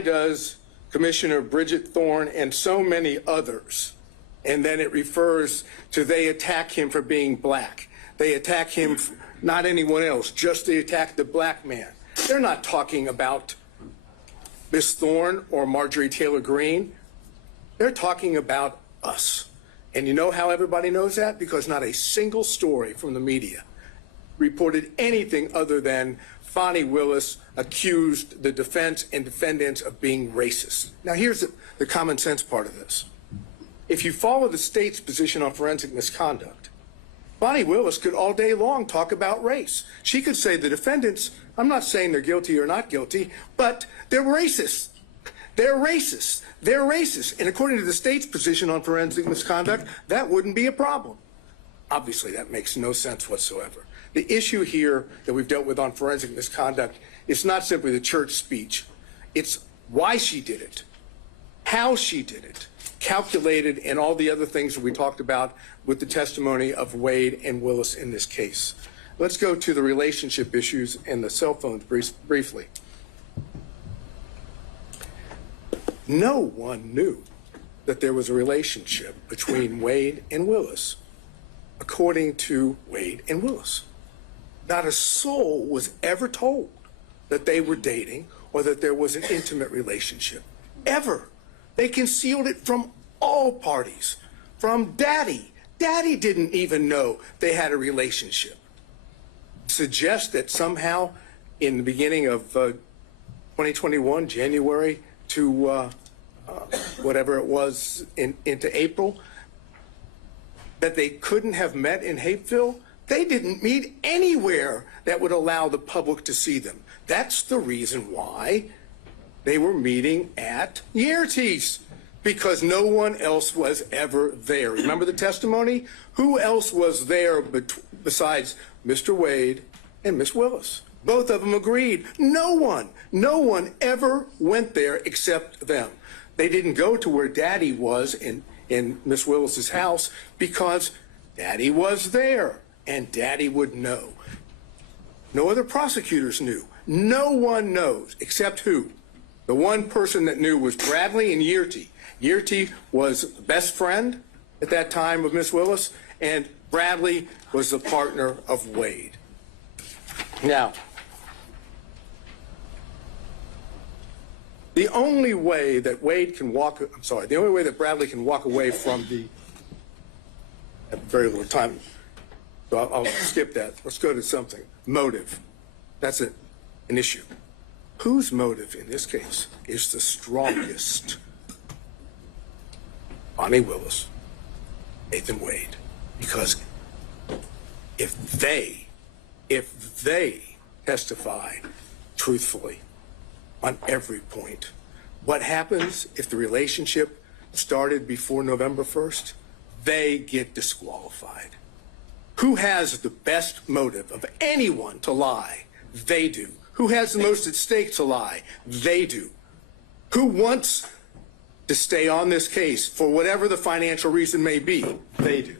does Commissioner Bridget Thorne and so many others. And then it refers to they attack him for being black. They attack him, not anyone else, just they attack the black man. They're not talking about Miss Thorne or Marjorie Taylor Greene. They're talking about us. And you know how everybody knows that? Because not a single story from the media reported anything other than Fani Willis accused the defense and defendants of being racist. Now here's the common sense part of this. If you follow the state's position on forensic misconduct, Fani Willis could all day long talk about race. She could say the defendants, I'm not saying they're guilty or not guilty, but they're racist. They're racist. They're racist. And according to the state's position on forensic misconduct, that wouldn't be a problem. Obviously, that makes no sense whatsoever. The issue here that we've dealt with on forensic misconduct is not simply the church speech. It's why she did it, how she did it, calculated, and all the other things that we talked about with the testimony of Wade and Willis in this case. Let's go to the relationship issues and the cell phones briefly. No one knew that there was a relationship between Wade and Willis, according to Wade and Willis. Not a soul was ever told that they were dating or that there was an intimate relationship, ever. They concealed it from all parties, from Daddy. Daddy didn't even know they had a relationship. Suggest that somehow in the beginning of 2021, January to whatever it was into April, that they couldn't have met in Hapeville. They didn't meet anywhere that would allow the public to see them. That's the reason why they were meeting at Yeartie's, because no one else was ever there. Remember the testimony? Who else was there besides Mr. Wade and Miss Willis? Both of them agreed. No one ever went there except them. They didn't go to where Daddy was in Miss Willis's house because Daddy was there and Daddy would know. No other prosecutors knew. No one knows except who? The one person that knew was Bradley and Yeartie. Yeartie was the best friend at that time of Miss Willis, and Bradley was the partner of Wade. Now, the only way that the only way that Bradley can walk away from I have very little time, so I'll skip that. Let's go to something. Motive. That's an issue. Whose motive in this case is the strongest? Fani Willis, Nathan Wade. Because if they testify truthfully on every point, what happens if the relationship started before November 1st? They get disqualified. Who has the best motive of anyone to lie? They do. Who has the most at stake to lie? They do. Who wants to stay on this case for whatever the financial reason may be? They do.